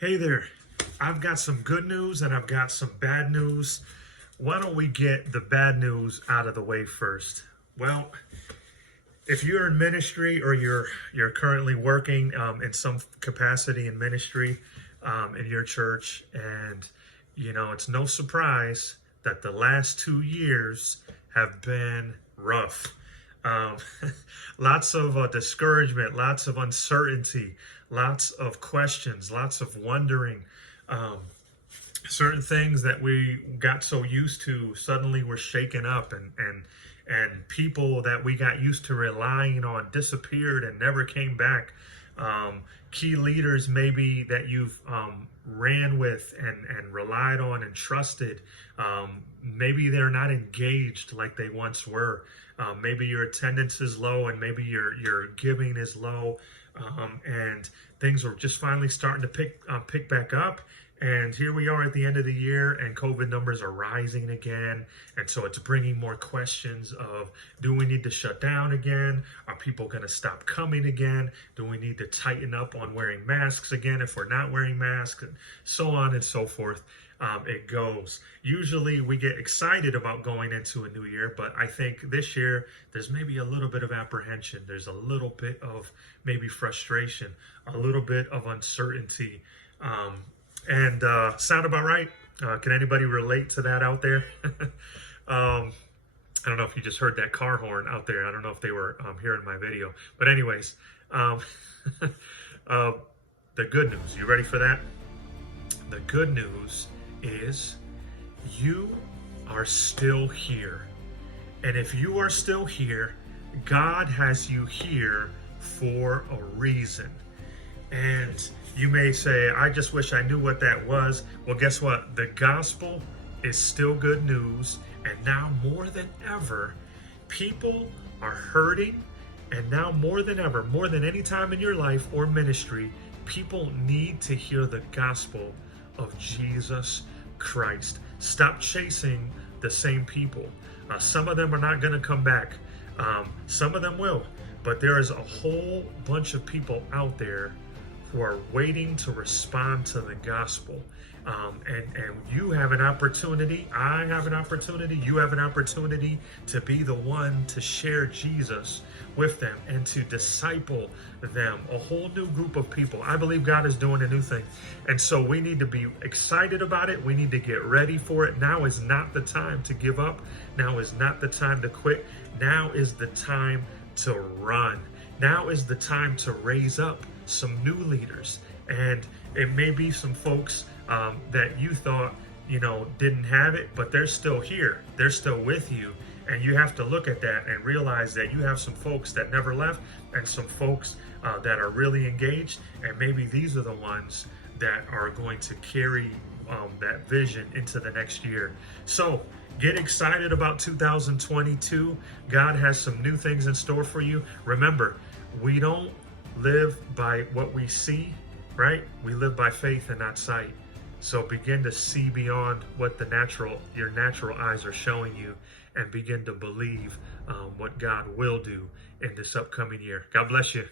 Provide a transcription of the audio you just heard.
Hey there, I've got some good news and I've got some bad news. Why don't we get the bad news out of the way first? Well, if you're in ministry or you're currently working in some capacity in ministry in your church, and it's no surprise that the last 2 years have been rough. Um, Lots of discouragement, lots of uncertainty, lots of questions, lots of wondering. Um, Certain things that we got so used to suddenly were shaken up, and people that we got used to relying on disappeared and never came back. Key leaders maybe that you've ran with and relied on and trusted, maybe they're not engaged like they once were. Maybe your attendance is low, and maybe your giving is low, and things are just finally starting to pick back up. And here we are at the end of the year, and COVID numbers are rising again. And so it's bringing more questions of, do we need to shut down again? Are people going to stop coming again? Do we need to tighten up on wearing masks again if we're not wearing masks? And so on and so forth. It goes. Usually we get excited about going into a new year, but I think this year there's maybe a little bit of apprehension. There's a little bit of maybe frustration, a little bit of uncertainty. And sound about right? Can anybody relate to that out there? I don't know if you just heard that car horn out there. I don't know if they were hearing my video. But anyways, the good news. You ready for that? The good news is you are still here. And if you are still here, God has you here for a reason. And you may say, I just wish I knew what that was. Well, guess what? The gospel is still good news. And now more than ever, people are hurting. And now more than ever, more than any time in your life or ministry, people need to hear the gospel of Jesus Christ. Stop chasing the same people. Some of them are not going to come back. Some of them will. But there is a whole bunch of people out there who are waiting to respond to the gospel. And you have an opportunity, I have an opportunity, you have an opportunity to be the one to share Jesus with them and to disciple them, a whole new group of people. I believe God is doing a new thing. And so we need to be excited about it. We need to get ready for it. Now is not the time to give up. Now is not the time to quit. Now is the time to run. Now is the time to raise up some new leaders. And it may be some folks that you thought, didn't have it, but they're still here. They're still with you. And you have to look at that and realize that you have some folks that never left and some folks that are really engaged. And maybe these are the ones that are going to carry that vision into the next year. So get excited about 2022. God has some new things in store for you. Remember, we don't live by what we see, right? We live by faith and not sight. So begin to see beyond what your natural eyes are showing you, and begin to believe what God will do in this upcoming year. God bless you.